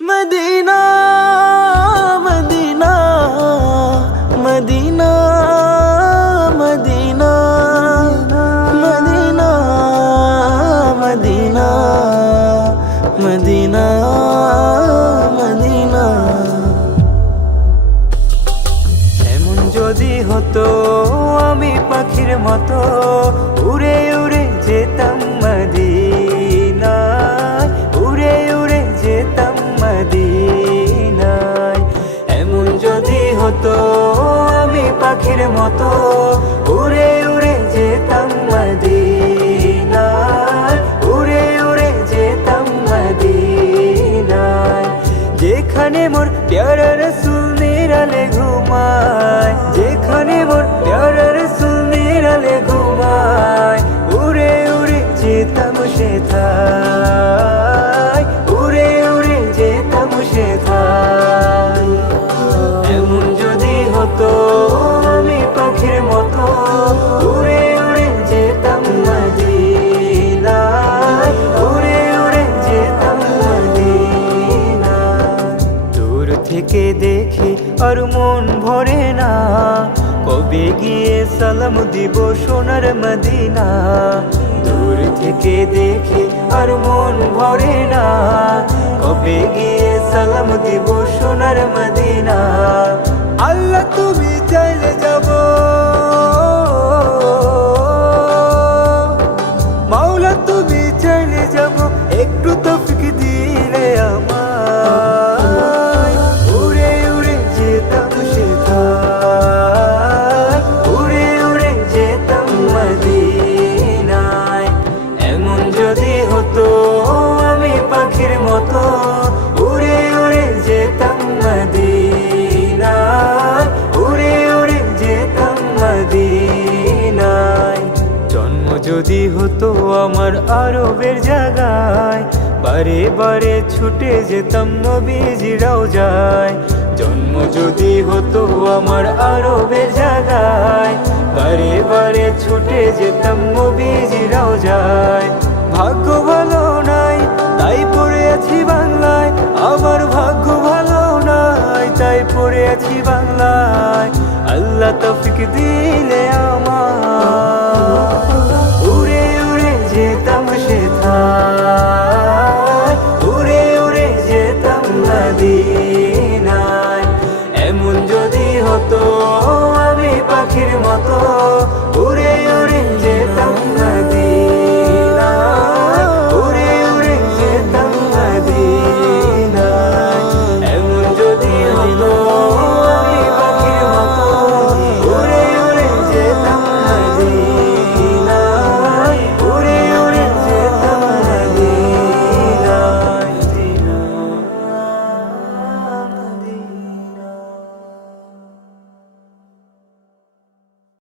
Medina Medina Medina Medina Medina Medina Medina Medina. এমন যদি হতো আমি পাখির মতো উড়ে উড়ে যেতাম মদিনায়, উড়ে উড়ে যেতাম মদিনায়। এমন যদি হতো আমি পাখির মতো উড়ে উড়ে যেতাম মদিনায়, উড়ে উড়ে যেতাম মদিনায়। যেখানে মোর প্যারা রাসূল নিরালে ঘুমায়, যেখানে মোর প্যারা রাসূল নিরালে ঘুমায়, উড়ে উড়ে যেতাম সেথায়, উড়ে উড়ে যেতাম সেথায়। এমন যদি হতো আমি পাখির মতো উড়ে উড়ে যেতাম মদিনায়, উড়ে উড়ে যেতাম মদিনায়। দূর থেকে দেখি আর মন ভরে না, কবে গিয়ে সালাম দিব সোনার মদিনা। দূর থেকে দেখি আর মন ভরে না, কবে গিয়ে সালাম দিব সোনার মদিনা। আল্লাহ তুমি চাইলে যাব, মাওলা তুমি চাইলে যাব, একটু তৌফিক দিলে আমায়। উড়ে উড়ে যেতাম সেথায়, উড়ে উড়ে যেতাম মদিনায়। এমন যদি হতো আমি পাখির মতো উড়ে উড়ে যেতাম মদিনায়, উড়ে উড়ে যেতাম মদিনায়। জন্ম যদি হতো আমার আরবের জায়গায়, বারে বারে ছুটে যেতাম নবীজির রওজায়। জন্ম যদি হতো আমার আরবের জায়গায়, বারে বারে ছুটে যেতাম নবীজির রওজায়। ভাগ্য ভালো নাই তাই পড়ে আছি বাংলায়, আমার ভাগ্য ভালো নাই তাই পড়ে আছি বাংলায়। আল্লাহ তৌফিক দিলে